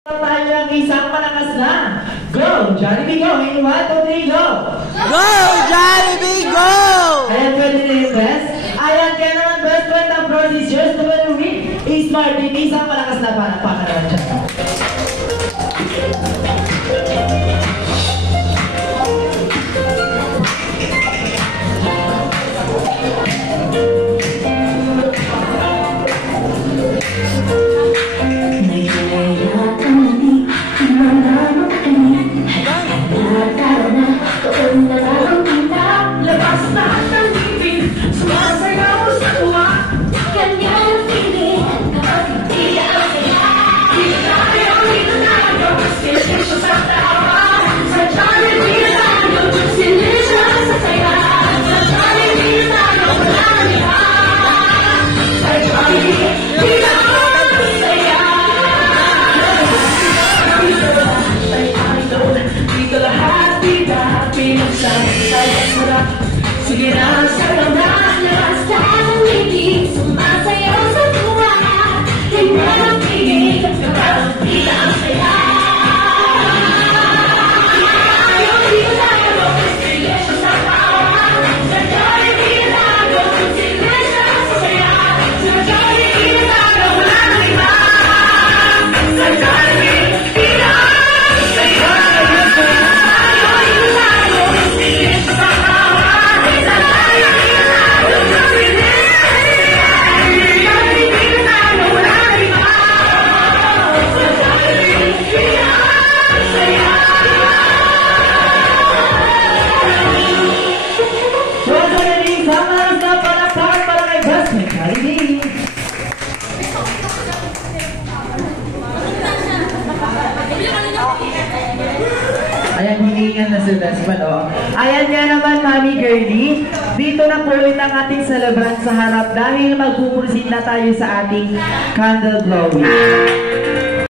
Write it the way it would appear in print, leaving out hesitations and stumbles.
Tayo ng isang malakas na Go! Jollibee Go! In 1, 2, 3, go! Go! Jollibee Go! Ayan, pwede na yung best. Ayan, kaya naman best friend ng Pros is yours to win is Martin. Isang malakas na palakpakan naman siya. Sige na, sarap na, basta ang ngiti, sumasayaw sa tuwa, tingnan ang tingin, nakakita ang saya. Yung ilago, silencio sa tawa, sa Jollibee ilago, silencio sa saya, sa Jollibee ilago, wala nang iba, sa Jollibee ilago, saya. Ayan, hihingan na sila si Palo. Ayan nga naman, Mami Girlie. Dito na po ulit ang ating celebrant sa harap dahil magpuproceed na tayo sa ating candle blowing.